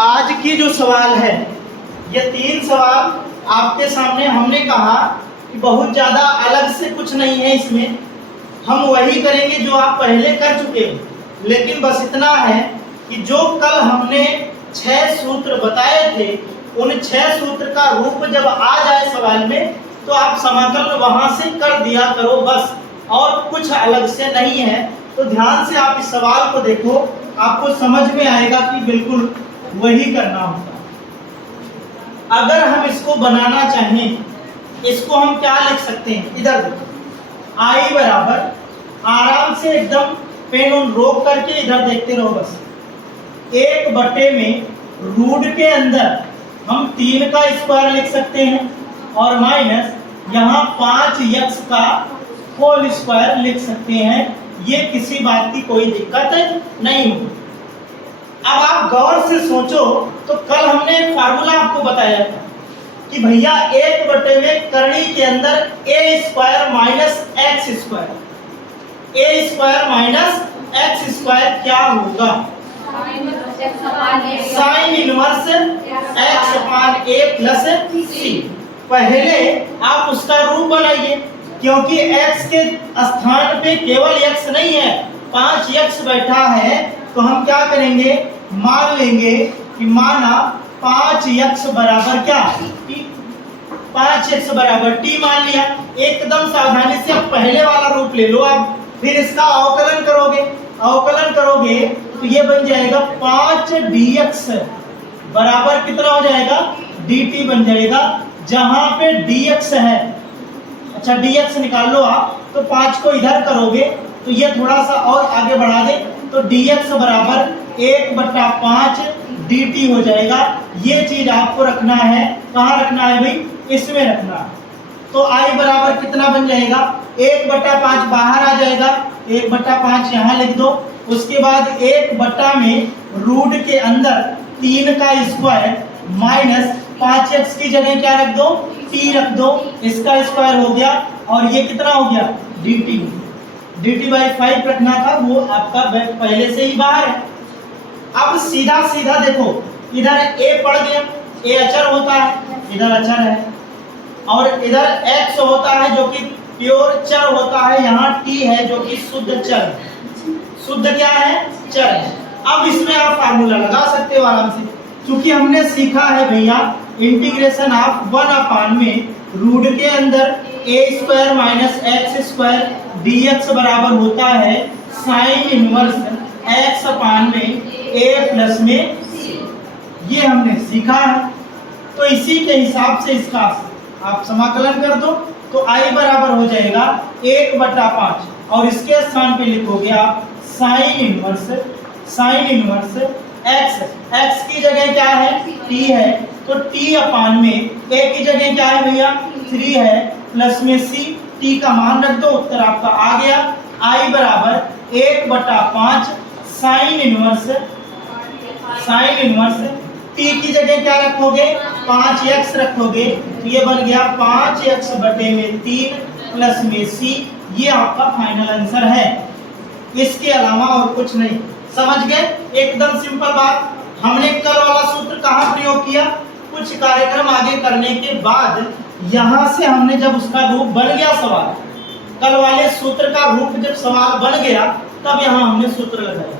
आज की जो सवाल है, ये 3 सवाल आपके सामने हमने कहा कि बहुत ज़्यादा अलग से कुछ नहीं है इसमें, हम वही करेंगे जो आप पहले कर चुके हो, लेकिन बस इतना है कि जो कल हमने 6 सूत्र बताए थे, उन 6 सूत्र का रूप जब आ जाए सवाल में तो आप समाकलन वहां से कर दिया करो बस, और कुछ अलग से नहीं है। तो ध्यान से आप इस सवाल को देखो, आपको समझ में आएगा कि बिल्कुल वही करना होता। अगर हम इसको बनाना चाहें, इसको हम क्या लिख सकते हैं, इधर देखो, आई बराबर, आराम से एकदम पेन ऑन रोक करके इधर देखते रहो बस, 1 में रूट के अंदर हम 3 का स्क्वायर लिख सकते हैं और माइनस यहाँ 5x का होल स्क्वायर लिख सकते हैं। ये किसी बात की कोई दिक्कत नहीं होगी। अब आप गौर से सोचो, तो कल हमने एक फार्मूला आपको बताया था कि भैया 1 में करनी के अंदर a square minus x square, a square minus x square क्या होगा, sine inverse x upon a plus c। पहले आप उसका रूप बनाइए, क्योंकि x के स्थान पे केवल x नहीं है, 5x बैठा है, तो हम क्या करेंगे, मान लेंगे कि माना 5x बराबर क्या, t, 5x बराबर t मान लिया। एकदम सावधानी से अब पहले वाला रूप ले लो आप, फिर इसका अवकलन करोगे, अवकलन करोगे तो ये बन जाएगा 5dx बराबर कितना हो जाएगा, dt बन जाएगा, जहां पे dx है। अच्छा dx निकाल लो आप, तो 5 को इधर करोगे तो ये थोड़ा सा और आगे बढ़ा दे, तो dx बराबर 1/5 dt हो जाएगा। ये चीज आपको रखना है, कहाँ रखना है भाई, इसमें रखना है। तो i बराबर कितना बन जाएगा, 1/5 बाहर आ जाएगा, 1/5 यहाँ लिख दो। उसके बाद 1 में रूट के अंदर 3 का स्क्वायर माइनस 5x की जगह क्या रख दो, t रख दो, इसका स्क्वायर हो गया, और ये कितना हो गया, dt/5 रखना था, वो आपका पहले से ही बाहर है। अब सीधा सीधा देखो, इधर a पड़ गया, a अचर होता है, इधर अचर है, और इधर x होता है जो कि प्योर चर होता है, यहाँ t है जो कि शुद्ध चर, शुद्ध क्या है, चर है। अब इसमें आप फार्मूला लगा सकते हो आराम से, क्योंकि हमने सीखा है भैया इंटीग्रेशन ऑफ 1 में रूट के अंदर a square minus x square dx बराबर होता है साइन इनवर्स x अपान में a प्लस में c। ये हमने सीखा है, तो इसी के हिसाब से इसका आप समाकलन कर दो, तो i बराबर हो जाएगा 1/5, और इसके स्थान पे लिखोगे आप साइन इनवर्स x की जगह क्या है, t है, तो t अपान में a की जगह क्या है भैया, 3 है, प्लस में c, t का मान रख दो, उत्तर आपका आ गया। i बराबर 1/5 साइन इनवर्स t की जगह क्या रखोगे, 5x रखोगे, तो ये बन गया 5x/3 प्लस में c। ये आपका फाइनल आंसर है, इसके अलावा और कुछ नहीं। समझ गए, एकदम सिंपल बात। हमने कल वाला सूत्र कहाँ प्रयोग किया, कुछ कार्यक्रम आगे करने के बाद यहाँ से हमने जब उसका रूप बन गया सवाल, कल वाले सूत्र का रूप जब सवाल बन गया, तब यहाँ हमने सूत्र लगाया।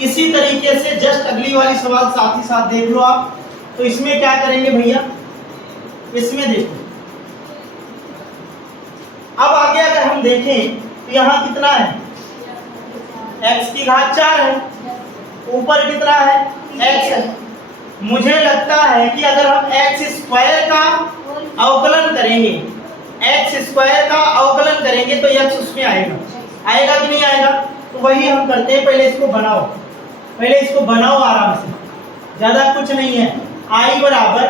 इसी तरीके से जस्ट अगली वाली सवाल साथ ही साथ देख लो आप। तो इसमें क्या करेंगे भैया, इसमें देखो, अब आगे अगर हम देखें तो यहाँ कितना है, x की घात 4 है, ऊपर कितना है, x है। मुझे लगता है कि अगर हम x स्क्वायर का अवकलन करेंगे, तो x उसमें आएगा कि नहीं आएगा। तो वही हम करते हैं, पहले इसको बनाओ आराम से, ज्यादा कुछ नहीं है। i बराबर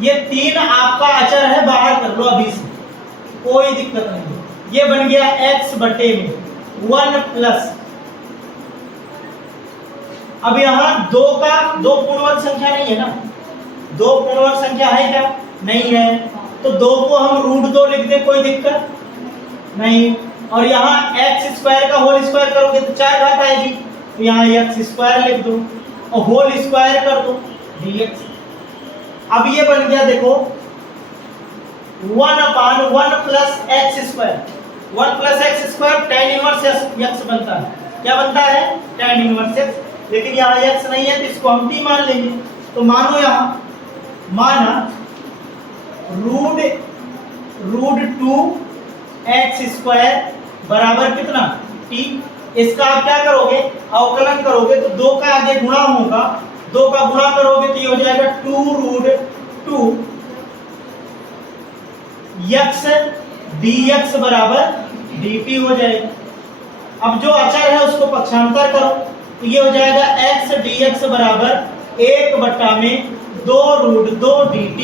ये 3 आपका अचर है, बाहर कर लो अभी से, कोई दिक्कत नहीं। ये बन गया x/में 1 प्लस, अब यहाँ 2 पूर्णवर्ग संख्या नहीं है ना, 2 पूर्णवर्ग संख्या है क्या, नहीं है, तो 2 को हम √2 लिख दे, कोई दिक्कत नहीं। और यहाँ x स्क्वायर का होल स्क्वायर करोगे तो 4 घात आएगी, तो यहाँ x स्क्वायर लिख दो। और होल स्क्वायर कर दो dx। अब ये बन गया देखो 1/1 plus x square, 1 plus x square tan inverse x बनता है। क्या बनता है? tan inverse x। लेकिन यहाँ x नहीं है तो इसको हम t मान लेंगे। तो मानो यहाँ माना रूट 2x स्क्वायर बराबर कितना? t। इसका आप क्या करोगे? अवकलन करोगे तो 2 का आगे गुणा होगा, 2 का गुणा करोगे तो ये हो जाएगा 2√2 x dx बराबर dt हो जाएगा। अब जो अचर है उसको पक्षांतर करो तो ये हो जाएगा x dx बराबर 1/2 dt।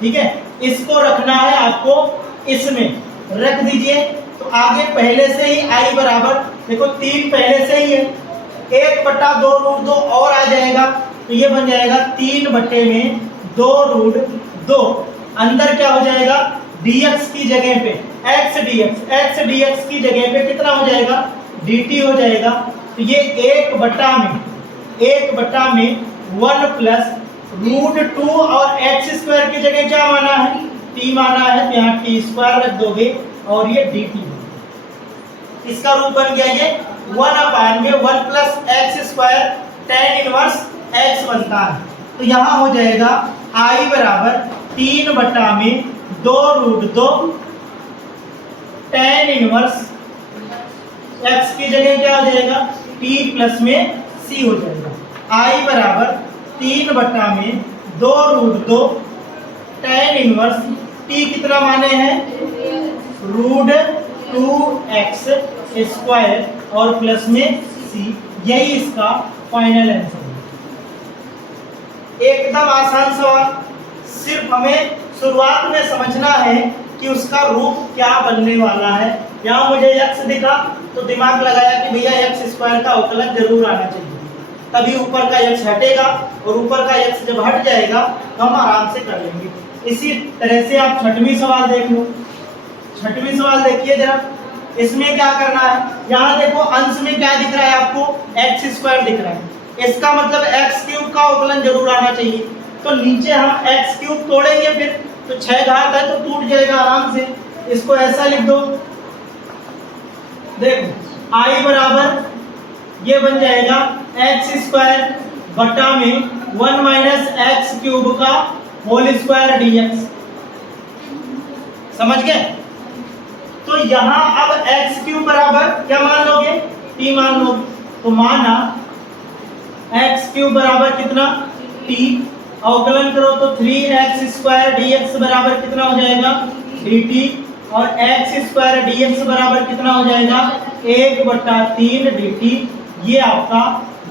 ठीक है, इसको रखना है आपको, इसमें रख दीजिए। तो आगे पहले से ही i बराबर देखो 3 पहले से ही है, 1/2√2 और आ जाएगा तो ये बन जाएगा 3/2√2। अंदर क्या हो जाएगा? dx की जगह पे x dx की जगह पे कितना हो जाएगा? dt हो जाएगा। तो ये 1/1 प्लस √2 और x स्क्वायर की जगह क्या माना है? t माना है, तो यहाँ t स्क्वायर रख दोगे और ये dt। इसका रूप बन गया ये 1/1 plus x square tan inverse x बनता है। तो यहाँ हो जाएगा i बराबर 3/2√2 tan इनवर्स x की जगह क्या हो जाएगा? t प्लस में c हो जाएगा। i बराबर 3/2√2 tan इनवर्स t कितना माने हैं? √2x स्क्वायर और प्लस में c। यही इसका फाइनल आंसर है। एकदम आसान सवाल, सिर्फ हमें शुरुआत में समझना है कि उसका रूप क्या बनने वाला है। यहाँ मुझे x दिखा तो दिमाग लगाया कि भैया x स्क्वायर का अवकलन जरूर आना चाहिए, तभी ऊपर का x हटेगा और ऊपर का x जब हट जाएगा तो हम आराम से कर लेंगे। इसी तरह से आप छठवीं सवाल देख लो। छठवीं सवाल देखिए जरा, इसमें क्या करना है? यहाँ देखो अंश में क्या दिख रहा है आपको? एक्स स्क्वायर दिख रहा है। इसका मतलब एक्स क्यूब का अवकलन जरूर आना चाहिए। तो नीचे हम एक्स क्यूब तोड़ेंगे फिर तो 6 घात है तो टूट जाएगा आराम से। इसको ऐसा लिख दो, देखो आई बराबर ये बन जाएगा एक्स स्क्वायर बटा में 1 माइनस एक्स क्यूब का होल स्क्वायर dx। समझ गए? तो यहाँ अब एक्स क्यूब बराबर क्या मान लोगे? t मान लोगे। तो माना एक्स क्यूब बराबर कितना? t। अवकलन करो तो 3x स्क्वायर dx बराबर कितना हो जाएगा? dt। और x स्क्वायर dx बराबर कितना हो जाएगा? 1/3 dt। ये आपका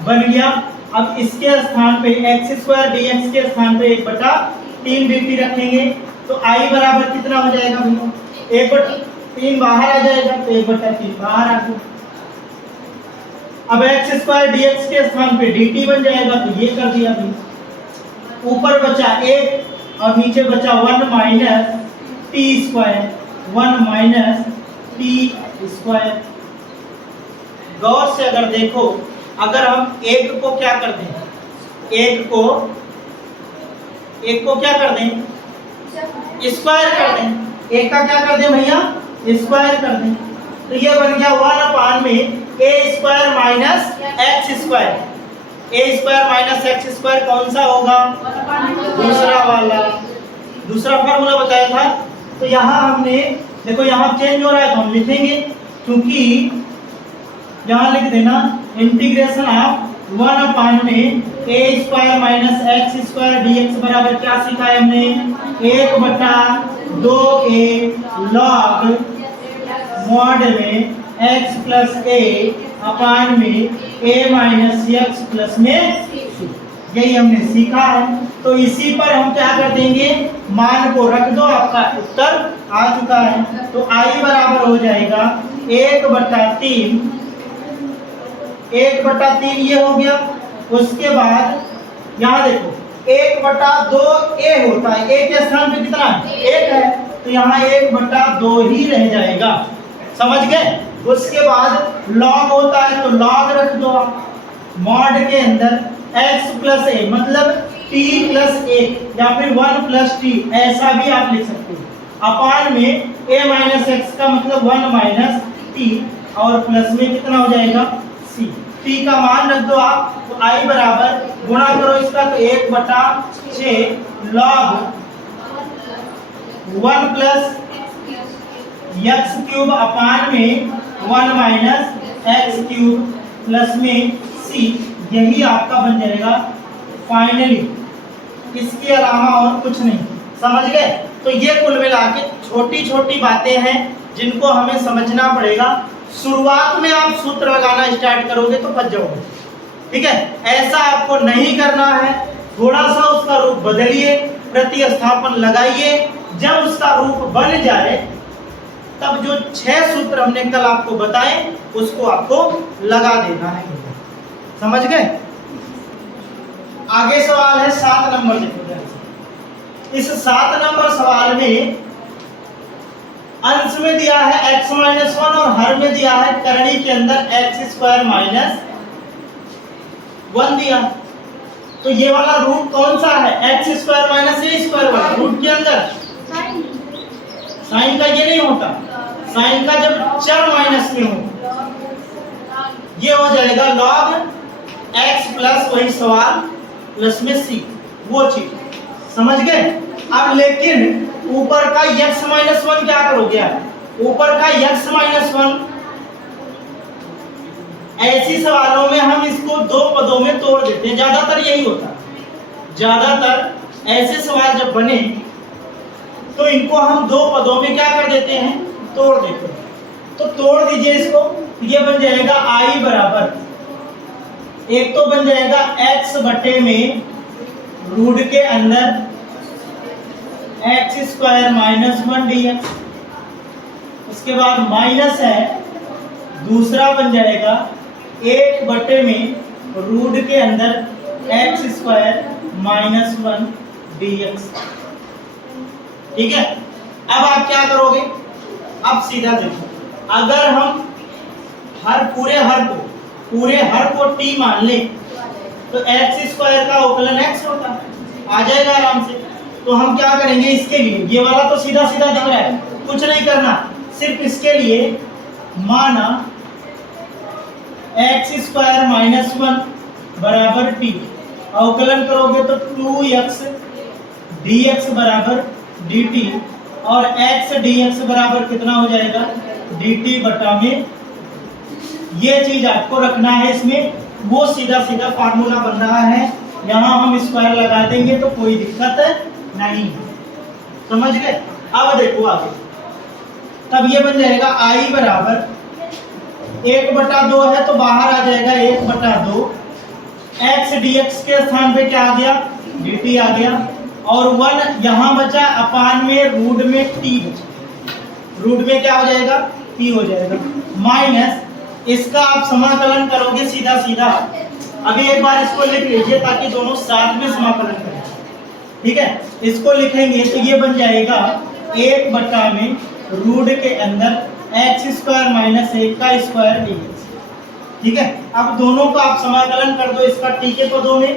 बन गया। अब इसके स्थान पे x स्क्वायर dx के स्थान पे 1/3 dt रखेंगे तो i बराबर कितना हो जाएगा भैया? 1/3 बाहर आ जाएगा तो 1/3 बाहर आ गया। अब x स्क्वायर dx के स्थान पे dt बन जाएगा तो ये कर दिया भैया। ऊपर बचा 1 और नीचे बचा 1 minus t square, 1 minus t square. गौर से अगर देखो, अगर हम 1 को क्या कर दें? 1 को क्या कर दें? स्क्वायर कर दें। 1 का क्या कर दें भैया? स्क्वायर कर दें। तो ये बन गया 1/में a square minus x square. a square minus x square कौन सा होगा? दूसरा वाला, दूसरा फॉर्मूला बताया था। तो यहाँ हमने देखो, यहाँ चेंज हो रहा है तो हम लिखेंगे, क्योंकि यहाँ लिख देना इंटीग्रेशन ऑफ 1/में a square minus x square dx बराबर क्या सीखा है हमने? 1/2a log मॉड में x प्लस a अपान में a माइनस x प्लस में c। यही हमने सीखा है। तो इसी पर हम क्या कर देंगे? मान को रख दो, आपका उत्तर आ चुका है। तो i बराबर हो जाएगा 1/3। 1/3 ये हो गया। उसके बाद यहाँ देखो 1/2a होता है, a के स्थान पे कितना है? 1 है, तो यहाँ 1/2 ही रह जाएगा। समझ गए? उसके बाद लॉग होता है तो लॉग रख दो। मॉड के अंदर x प्लस ए मतलब t प्लस ए या फिर 1 प्लस टी, ऐसा भी आप लिख सकते हो। अपान में a माइनस एक्स का मतलब 1 माइनस टी और प्लस में कितना हो जाएगा c। t का मान रख दो आप, तो i बराबर गुणा करो इसका तो 1/6 log 1 प्लस एक्स क्यूब अपान में 1 माइनस एक्स क्यूब प्लस में c, यही आपका बन जाएगा फाइनली। इसके अलावा और कुछ नहीं। समझ गए? तो ये कुल मिला के छोटी छोटी बातें हैं जिनको हमें समझना पड़ेगा। शुरुआत में आप सूत्र लगाना स्टार्ट करोगे तो फंस जाओगे, ठीक है? ऐसा आपको नहीं करना है। थोड़ा सा उसका रूप बदलिए, प्रतिस्थापन लगाइए, जब उसका रूप बन जाए तब जो 6 सूत्र हमने कल आपको बताए उसको आपको लगा देना है। समझ गए? आगे सवाल है 7 नंबर। देखो इस 7 नंबर सवाल में अंश में दिया है x माइनस 1 और हर में दिया है करणी के अंदर x स्क्वायर माइनस 1 दिया। तो ये वाला रूट कौन सा है? x स्क्वायर माइनस ए स्क्वायर वाला रूट के अंदर साइन का ये नहीं होता, साइन का जब चर माइनस में हो ये हो जाएगा log x प्लस वही सवाल प्लस में c, वो चीज। समझ गए? अब लेकिन ऊपर का x माइनस 1 क्या करोगे? ऊपर का x माइनस 1 ऐसी सवालों में हम इसको 2 पदों में तोड़ देते हैं, ज्यादातर यही होता है। ज्यादातर ऐसे सवाल जब बने तो इनको हम 2 पदों में क्या कर देते हैं? तोड़ देते हैं। तो तोड़ दीजिए इसको, ये बन जाएगा i बराबर, एक तो बन जाएगा x बटे में रूट के अंदर एक्स स्क्वायर माइनस 1 dx, उसके बाद माइनस है, दूसरा बन जाएगा 1 बटे में रूट के अंदर एक्स स्क्वायर माइनस 1 dx। ठीक है? अब आप क्या करोगे? अब सीधा देखो, अगर हम पूरे हर को t मान ले तो एक्स स्क्वायर का अवकलन x होता है, आ जाएगा आराम से। तो हम क्या करेंगे इसके लिए, ये वाला तो सीधा सीधा दिख रहा है, कुछ नहीं करना, सिर्फ इसके लिए माना एक्स स्क्वायर माइनस 1 बराबर टी, अवकलन करोगे तो 2x dx बराबर dt और x dx बराबर कितना हो जाएगा? dt बटा में, ये चीज आपको रखना है इसमें। वो सीधा सीधा फार्मूला बन रहा है, यहाँ हम स्क्वायर लगा देंगे तो कोई दिक्कत नहीं। समझ गए? अब देखो आगे, तब ये बन जाएगा i बराबर 1/2 है तो बाहर आ जाएगा 1/2, x dx के स्थान पे क्या आ गया? dt आ गया, और 1 यहाँ बचा, अपान में रूट में t बचा, रूट में क्या हो जाएगा? t हो जाएगा, माइनस इसका आप समाकलन करोगे सीधा सीधा। अभी एक बार इसको लिख लीजिए ताकि दोनों साथ में समाकलन करें। ठीक है? इसको लिखेंगे तो ये बन जाएगा 1 बटा में रूट के अंदर एक्स स्क्वायर माइनस 1 का स्क्वायर dx। ठीक है? अब दोनों का आप समाकलन कर दो, इसका t के पदों में,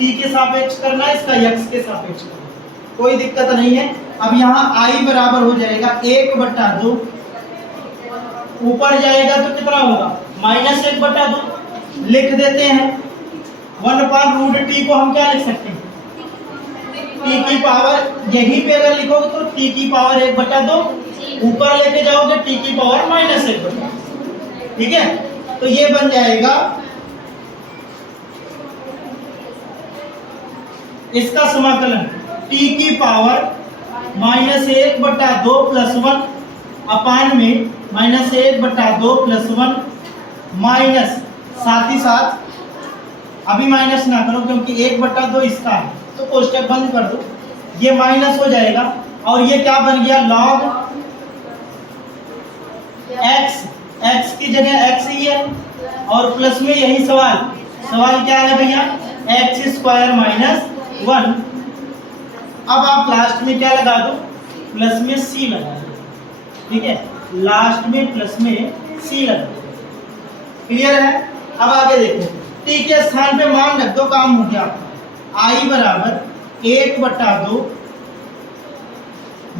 t के सापेक्ष करना है, इसका x के सापेक्ष करना है, कोई दिक्कत नहीं है। अब यहाँ i बराबर हो जाएगा 1/2, ऊपर जाएगा तो कितना होगा? माइनस 1/2 लिख देते हैं। 1/√t को हम क्या लिख सकते हैं? t की पावर, यहीं पे अगर लिखोगे तो t की पावर 1/2, ऊपर लेके जाओगे t की पावर -1/2। ठीक है? तो ये बन जाएगा इसका समाकलन t की पावर -1/2 प्लस 1 अपान में -1/2 प्लस 1 माइनस, साथ ही साथ अभी माइनस ना करो क्योंकि 1/2 इसका है तो कोष्टक बंद कर दो, ये माइनस हो जाएगा और ये क्या बन गया? log x की जगह x ही है और प्लस में यही सवाल क्या है भैया? X square minus 1। अब आप लास्ट में क्या लगा दो? प्लस में c लगा दो। ठीक है? लास्ट में प्लस में c लगा दो। क्लियर है? अब आगे देखो, टी के स्थान पे मान रख दो, काम हो गया। आई बराबर 1/2,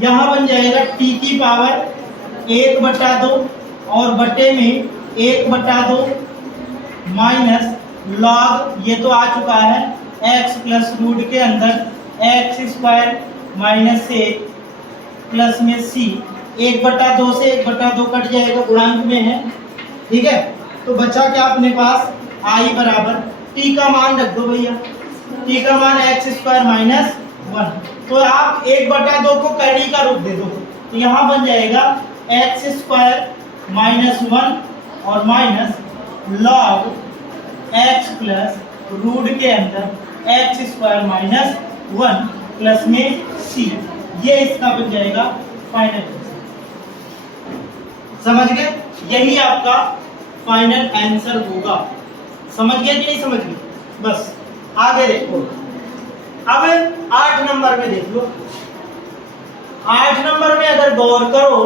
यहाँ बन जाएगा टी की पावर 1/2 और बटे में 1/2 माइनस लॉग, ये तो आ चुका है, x प्लस रूट के अंदर एक्स स्क्वायर माइनस 1 प्लस में c, 1/2 से 1/2 कट जाएगा, गुणांक में है, ठीक है। तो बचा क्या अपने पास, i बराबर t का मान रख दो भैया, t का मान एक्स स्क्वायर माइनस 1। तो आप 1/2 को कैरी का रूप दे दो, तो यहाँ बन जाएगा एक्स स्क्वायर माइनस 1 और minus log x plus root के अंदर एक्स स्क्वायर माइनस 1 प्लस में c, ये इसका बन जाएगा फाइनल आंसर। समझ गए, यही आपका फाइनल आंसर होगा। समझ गए कि नहीं समझ गए? बस आगे देखो, अब 8 नंबर में देख लो। 8 नंबर में अगर गौर करो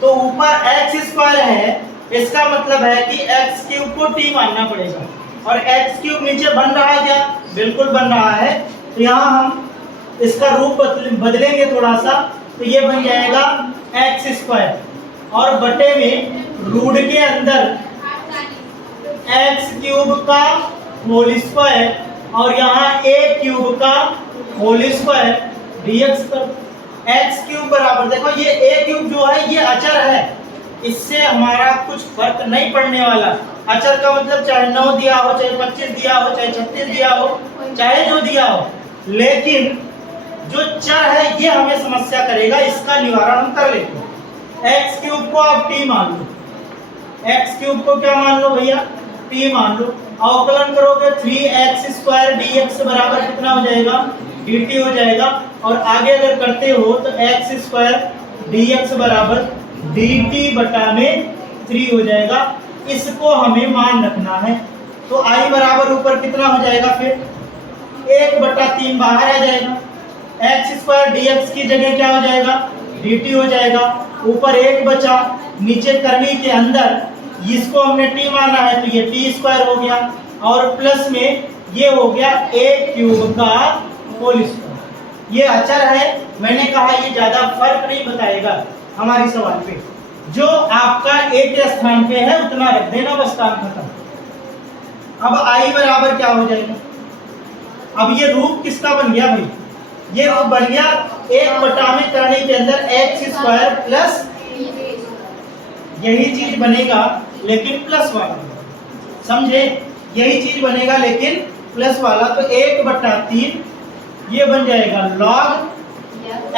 तो ऊपर एक्स स्क्वायर है, इसका मतलब है कि एक्स क्यूब को टी मानना पड़ेगा, और एक्स क्यूब नीचे बन रहा है क्या, बिल्कुल बन रहा है। तो यहाँ हम इसका रूप बदलेंगे थोड़ा सा, तो ये बन जाएगा एक्स स्क्वायर और बटे में रूट के अंदर एक्स क्यूब का होल स्क्वायर और यहाँ ए क्यूब का होल स्क्वायर डीएक्स पर एक्स क्यूब बराबर, देखो ये ए क्यूब जो है ये अचर है, इससे हमारा कुछ फर्क नहीं पड़ने वाला। अचर का मतलब चाहे 9 दिया हो, चाहे 25 दिया हो, चाहे 36 दिया हो, चाहे जो दिया हो, लेकिन जो चर है ये हमें समस्या करेगा, इसका निवारण हम कर लेते हैं। एक्स क्यूब को आप टी मान लो, एक्स क्यूब को क्या मान लो भैया, टी मान लो। अवकलन करोगे 3x स्क्वायर dx बराबर कितना हो जाएगा, dt हो जाएगा, और आगे अगर करते हो तो x स्क्वायर dx बराबर dt बटा में 3 हो जाएगा। इसको हमें मान रखना है, तो i बराबर ऊपर कितना हो जाएगा, फिर 1/3 बाहर आ जाएगा, x स्क्वायर dx की जगह क्या हो जाएगा, dt हो जाएगा, ऊपर 1 बचा, नीचे करनी के अंदर इसको हमने t माना है तो ये t स्क्वायर हो गया, और प्लस में ये हो गया a क्यूब का होल स्क्वायर। ये अचर है, मैंने कहा ये ज्यादा फर्क नहीं बताएगा हमारी सवाल पे, जो आपका a के स्थान पे है उतना रख देना, बस काम खत्म। अब i बराबर क्या हो जाएगा, अब ये रूप किसका बन गया भाई, ये रूप बन गया 1 में करने के अंदर एक्स स्क्वायर प्लस, यही चीज बनेगा लेकिन प्लस वाला, समझे, यही चीज बनेगा लेकिन प्लस वाला। तो 1/3 ये बन जाएगा लॉग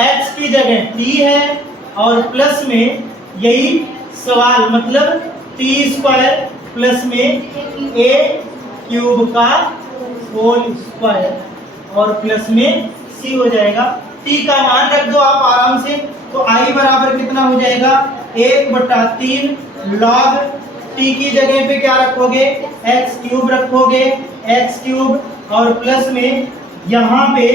x की जगह t है और प्लस में यही सवाल मतलब t स्क्वायर प्लस में a क्यूब का होल स्क्वायर और प्लस में c हो जाएगा। t का मान रख दो आप आराम से, तो i बराबर कितना हो जाएगा, 1/3 लॉग t की जगह पे क्या रखोगे, x क्यूब रखोगे, x क्यूब और प्लस में यहाँ पे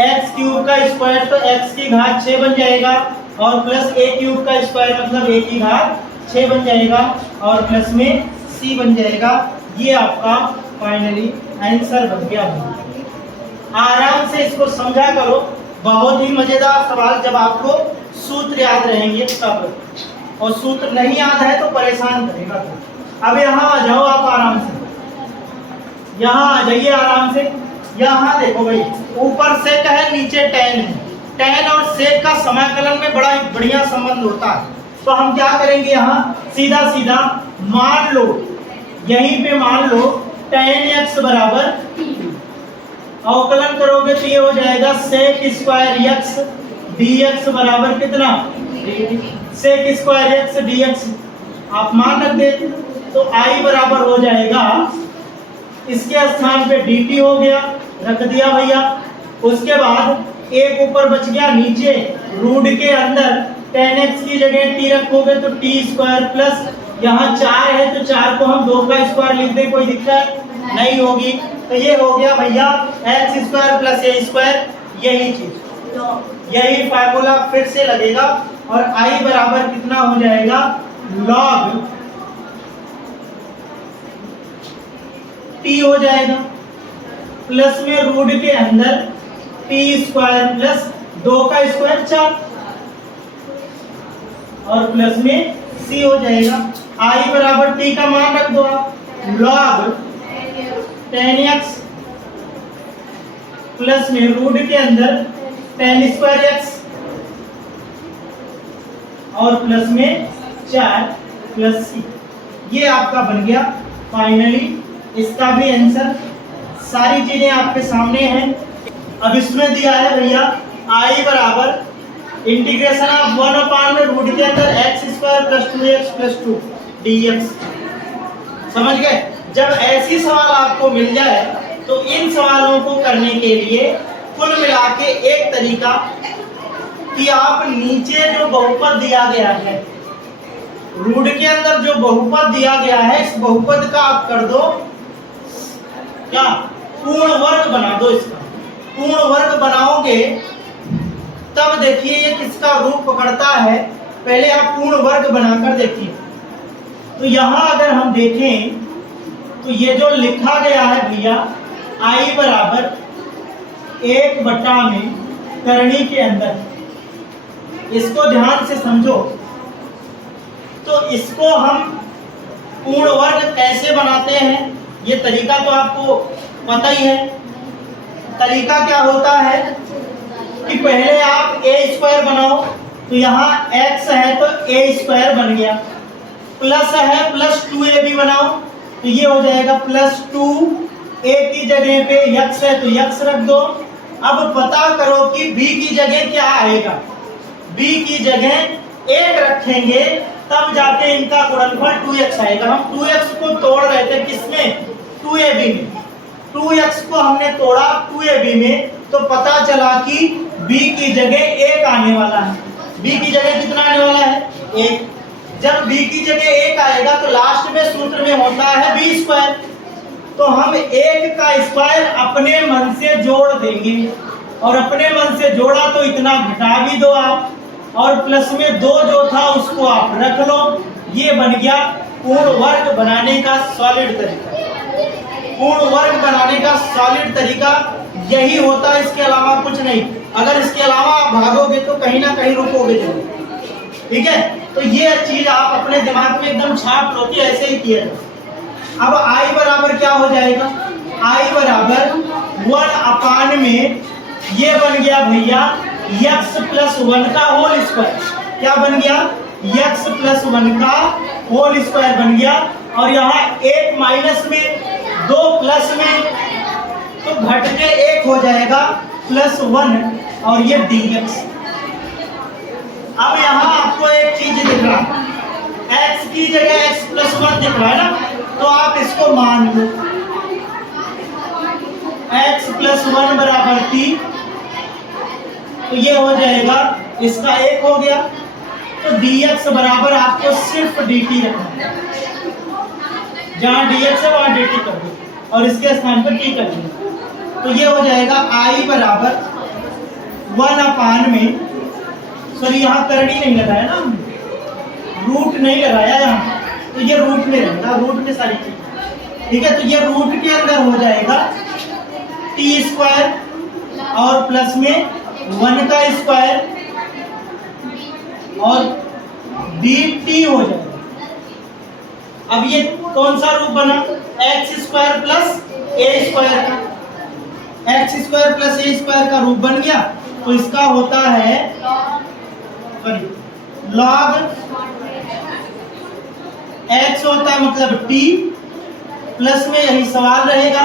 x क्यूब का स्क्वायर तो x की घात 6 बन जाएगा, और प्लस a क्यूब का स्क्वायर मतलब a की घात 6 बन जाएगा, और प्लस में c बन जाएगा। ये आपका फाइनली आंसर बन गया। आराम से इसको समझा करो, बहुत ही मजेदार सवाल जब आपको सूत्र याद रहेंगे तब, और सूत्र नहीं याद है तो परेशान करेगा। अब यहाँ आ जाओ आप आराम से, यहाँ आ जाइए आराम से। यहाँ देखो भाई, ऊपर सेक है नीचे टैन है, टैन और सेक का समाकलन में बड़ा बढ़िया संबंध होता है। तो हम क्या करेंगे, यहाँ सीधा सीधा मान लो, यहीं पे मान लो टैन एक्स बराबर, अवकलन करोगे तो ये हो जाएगा सेक स्क्वायर एक्स dx बराबर कितना, सेक स्क्वायर एक्स dx आप मान रख दे, तो i बराबर हो जाएगा, इसके स्थान पे dt हो गया, रख दिया भैया। उसके बाद एक ऊपर बच गया, नीचे रूट के अंदर tan x की जगह t रखोगे तो t स्क्वायर प्लस यहाँ 4 है तो 4 को हम 2 का स्क्वायर लिख दें, कोई दिक्कत नहीं होगी। तो ये हो गया भैया एक्स स्क्वायर प्लस ए स्क्वायर, यही चीज, तो यही फार्मूला फिर से लगेगा, और i बराबर कितना हो जाएगा, लॉग टी हो जाएगा, प्लस में रूट के अंदर टी स्क्वायर प्लस 2 का स्क्वायर 4 और प्लस में सी हो जाएगा। आई बराबर टी का मान रख दो आप, log 10x प्लस में रूट के अंदर 10 स्क्वायर एक्स और प्लस में 4 प्लस सी। ये आपका बन गया फाइनली इसका भी आंसर। सारी चीजें आपके सामने हैं। अब इसमें दिया है भैया आई बराबर इंटीग्रेशन ऑफ 1 अपान में रूट के अंदर x square plus 2x plus 2 dx। समझ गए? जब ऐसी सवाल आपको मिल जाए तो इन सवालों को करने के लिए कुल मिला के एक तरीका कि आप नीचे जो बहुपद दिया गया है, रूट के अंदर जो बहुपद दिया गया है, इस बहुपद का आप कर दो क्या, पूर्ण वर्ग बना दो। इसका पूर्ण वर्ग बनाओगे तब देखिए ये किसका रूप पकड़ता है। पहले आप पूर्ण वर्ग बनाकर देखिए। तो यहां अगर हम देखें तो ये जो लिखा गया है भैया आई बराबर 1 बटा में करनी के अंदर, इसको ध्यान से समझो। तो इसको हम पूर्ण वर्ग कैसे बनाते हैं, ये तरीका तो आपको पता ही है। तरीका क्या होता है कि पहले आप ए स्क्वायर बनाओ, तो यहाँ x है तो ए स्क्वायर बन गया, प्लस है प्लस 2ab बनाओ तो ये हो जाएगा प्लस 2, a की जगह पे x है तो x रख दो। अब पता करो कि b की जगह क्या आएगा, b की जगह 1 रखेंगे तब जाके इनका गुणनफल 2x आएगा। हम 2x को तोड़ रहे थे किसमें, 2ab में। 2x को हमने तोड़ा 2ab में तो पता चला कि b की जगह 1 आने वाला है। b की जगह कितना आने वाला है, 1। जब b की जगह 1 आएगा तो लास्ट में सूत्र में होता है b स्क्वायर। तो हम 1 का स्क्वायर अपने मन से जोड़ देंगे और अपने मन से जोड़ा तो इतना घटा भी दो आप, और प्लस में 2 जो था उसको आप रख लो। ये बन गया पूर्ण वर्ग बनाने का सॉलिड तरीका। पूर्ण वर्ग बनाने का सॉलिड तरीका यही होता है, इसके अलावा कुछ नहीं। अगर इसके अलावा आप भागोगे तो कहीं ना कहीं रुकोगे जरूर। ठीक है, तो ये चीज आप अपने दिमाग में एकदम छाप लो कि ऐसे ही किया जाए। अब आई बराबर क्या हो जाएगा, आई बराबर 1 अपान में ये बन गया भैया x प्लस 1 का होल स्क्वायर। क्या बन गया, x प्लस 1 का होल स्क्वायर बन गया। और यहाँ 1 माइनस में 2 प्लस में तो घट के 1 हो जाएगा प्लस 1 और ये dx। अब यहाँ आपको एक चीज दिख रहा है, x की जगह x प्लस 1 दिख रहा है ना, तो आप इसको मान लो x प्लस 1 बराबर t, तो ये हो जाएगा इसका 1 हो गया। तो dx बराबर आपको सिर्फ dt रखना है, जहां dx है वहां dt कर दो और इसके स्थान पर t कर दो। तो ये हो जाएगा i बराबर 1 अपान में, सॉरी यहाँ करनी नहीं लगाया ना, रूट नहीं लगाया यहाँ, तो ये रूट में रहेगा, रूट में सारी चीज। ठीक है, तो ये रूट के अंदर हो जाएगा टी स्क्वायर और प्लस में 1 का स्क्वायर और dt हो जाएगा। अब ये कौन सा रूप बना, एक्स स्क्वायर प्लस ए स्क्वायर का, एक्स स्क्वायर प्लस ए स्क्वायर का रूप बन गया। तो इसका होता है लॉग x होता है मतलब t, प्लस में यही सवाल रहेगा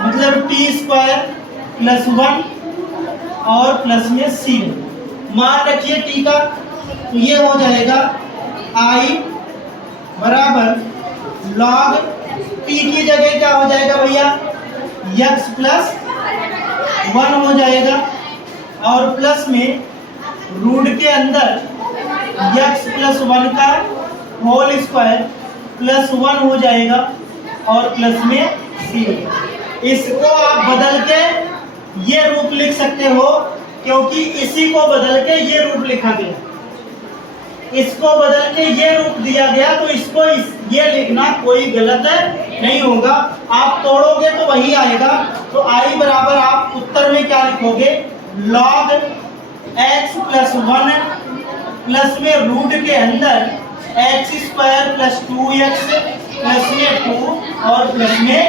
मतलब टी स्क्वायर प्लस 1 और प्लस में c। मान रखिए t का, तो ये हो जाएगा i बराबर लॉग t की जगह क्या हो जाएगा भैया, x प्लस 1 हो जाएगा और प्लस में रूट के अंदर x प्लस 1 का होल स्क्वायर प्लस 1 हो जाएगा और प्लस में c। इसको आप बदल के ये रूप लिख सकते हो, क्योंकि इसी को बदल के ये रूप लिखा गया। इसको बदल के ये रूप दिया गया तो इसको ये लिखना कोई गलत नहीं होगा। आप तोड़ोगे तो वही आएगा। तो आई बराबर आप उत्तर में क्या लिखोगे, log x प्लस 1 प्लस में रूट के अंदर x square plus 2x plus में 2 और प्लस में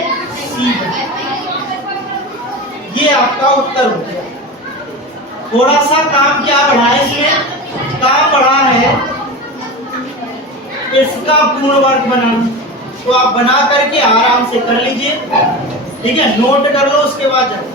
c। ये आपका उत्तर हो गया। थोड़ा सा काम क्या बढ़ा है इसमें, काम बढ़ा है इसका पूर्ण वर्ग बनाना। तो आप बना करके आराम से कर लीजिए, ठीक है, नोट कर लो उसके बाद जाओ।